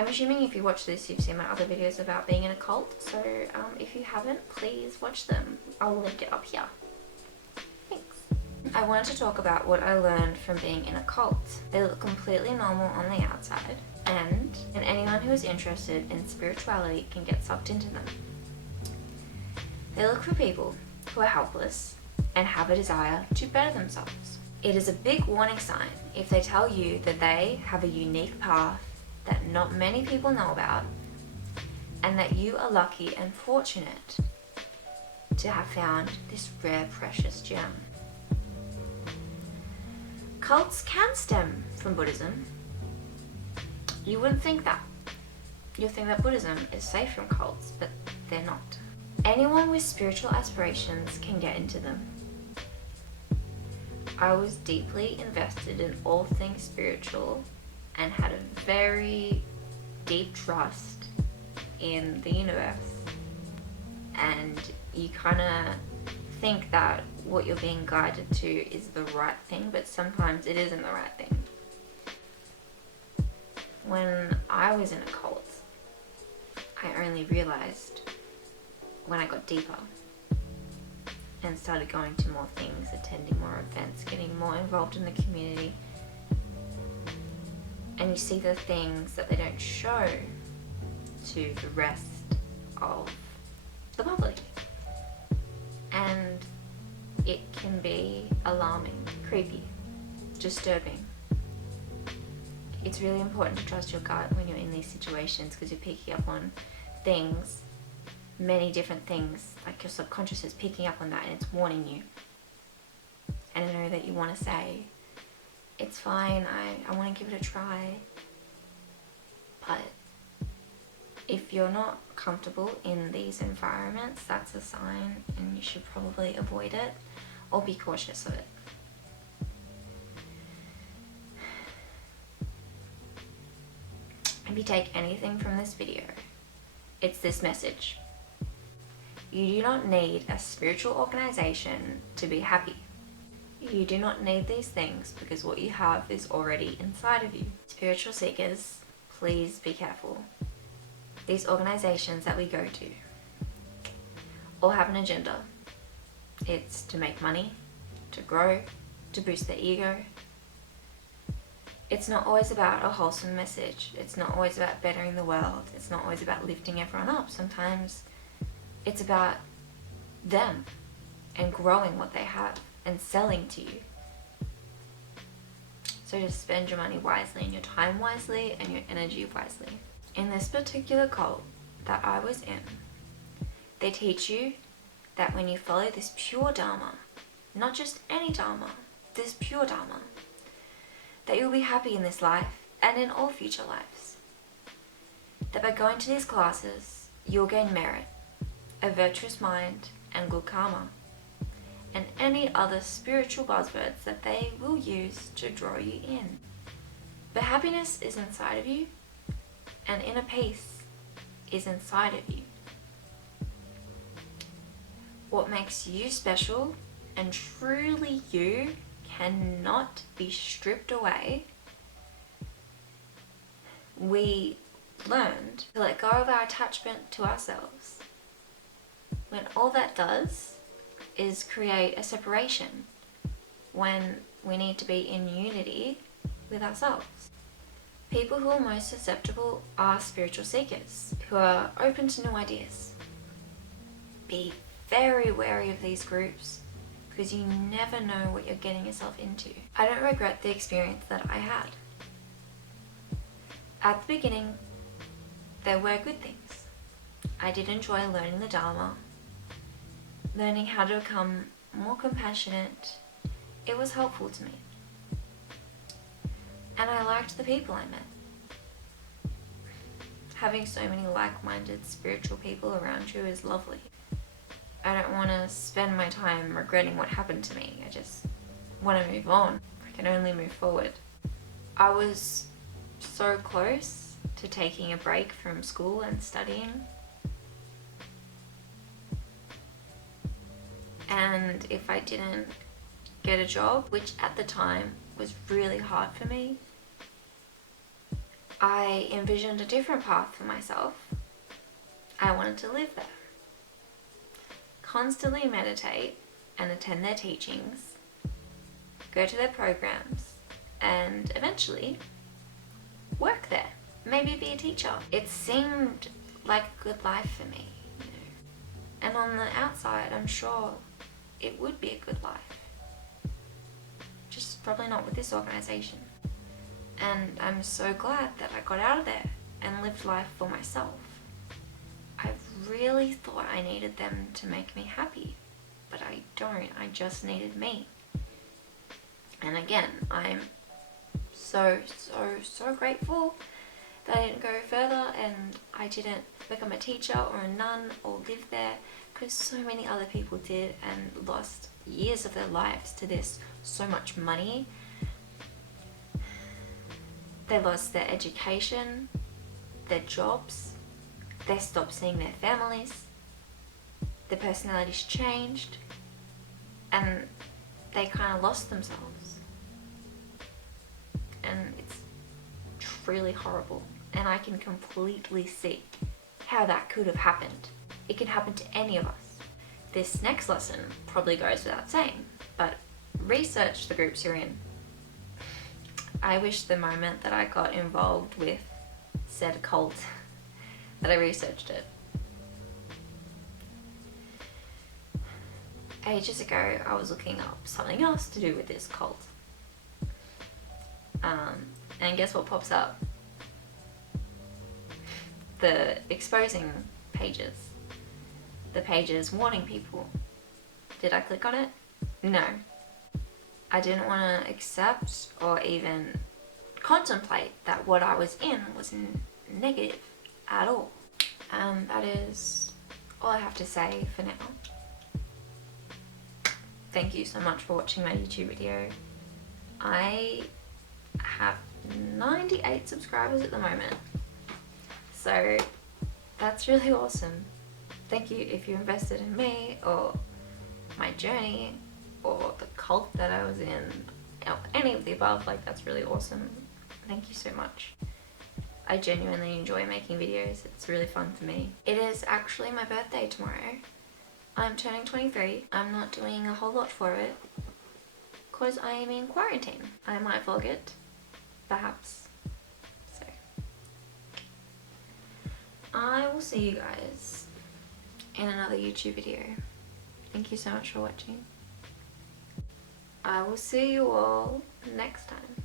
I'm assuming if you watch this, you've seen my other videos about being in a cult. So if you haven't, please watch them. I'll link it up here. Thanks. I wanted to talk about what I learned from being in a cult. They look completely normal on the outside, and anyone who is interested in spirituality can get sucked into them. They look for people who are helpless and have a desire to better themselves. It is a big warning sign if they tell you that they have a unique path that not many people know about, and that you are lucky and fortunate to have found this rare, precious gem. Cults can stem from Buddhism. You wouldn't think that. You'll think that Buddhism is safe from cults, but they're not. Anyone with spiritual aspirations can get into them. I was deeply invested in all things spiritual and had a very deep trust in the universe. And you kind of think that what you're being guided to is the right thing, but sometimes it isn't the right thing. When I was in a cult, I only realized when I got deeper and started going to more things, attending more events, getting more involved in the community, and you see the things that they don't show to the rest of the public, and it can be alarming, creepy, disturbing. It's really important to trust your gut when you're in these situations, because you're picking up on things, many different things, like your subconscious is picking up on that and it's warning you. And I know that you want to say, it's fine, I want to give it a try. But if you're not comfortable in these environments, that's a sign, and you should probably avoid it or be cautious of it. If you take anything from this video, it's this message. You do not need a spiritual organization to be happy. You do not need these things because what you have is already inside of you. Spiritual seekers, please be careful. These organizations that we go to all have an agenda. It's to make money, to grow, to boost their ego. It's not always about a wholesome message. It's not always about bettering the world. It's not always about lifting everyone up. Sometimes it's about them and growing what they have and selling to you. So just spend your money wisely and your time wisely and your energy wisely. In this particular cult that I was in, they teach you that when you follow this pure Dharma, not just any Dharma, this pure Dharma, that you'll be happy in this life and in all future lives. That by going to these classes, you'll gain merit, a virtuous mind, and good karma, and any other spiritual buzzwords that they will use to draw you in. But happiness is inside of you, and inner peace is inside of you. What makes you special and truly you cannot be stripped away. We learned to let go of our attachment to ourselves, when all that does is create a separation when we need to be in unity with ourselves. People who are most susceptible are spiritual seekers who are open to new ideas. Be very wary of these groups, because you never know what you're getting yourself into. I don't regret the experience that I had. At the beginning, there were good things. I did enjoy learning the Dharma, learning how to become more compassionate. It was helpful to me. And I liked the people I met. Having so many like-minded spiritual people around you is lovely. I don't want to spend my time regretting what happened to me. I just want to move on. I can only move forward. I was so close to taking a break from school and studying. And if I didn't get a job, which at the time was really hard for me, I envisioned a different path for myself. I wanted to live there. Constantly meditate and attend their teachings, go to their programs, and eventually work there. Maybe be a teacher. It seemed like a good life for me, you know. And on the outside, I'm sure it would be a good life. Just probably not with this organisation. And I'm so glad that I got out of there and lived life for myself. I really thought I needed them to make me happy, but I don't. I just needed me. And again, I'm so grateful that I didn't go further and I didn't become a teacher or a nun or live there, because so many other people did and lost years of their lives to this. So much money. They lost their education, their jobs, they stopped seeing their families, their personalities changed, and they kind of lost themselves. And it's truly horrible. And I can completely see how that could have happened. It can happen to any of us. This next lesson probably goes without saying, but research the groups you're in. I wish the moment that I got involved with said cult that I researched it. Ages ago, I was looking up something else to do with this cult. And guess what pops up? The exposing pages. The pages warning people. Did I click on it? No. I didn't want to accept or even contemplate that what I was in was negative at all. That is all I have to say for now. Thank you so much for watching my YouTube video. I have 98 subscribers at the moment, so that's really awesome. Thank you if you invested in me or my journey or the cult that I was in, or any of the above. Like, that's really awesome. Thank you so much. I genuinely enjoy making videos. It's really fun for me. It is actually my birthday tomorrow. I'm turning 23. I'm not doing a whole lot for it because I am in quarantine. I might vlog it, perhaps. So I will see you guys in another YouTube video. Thank you so much for watching. I will see you all next time.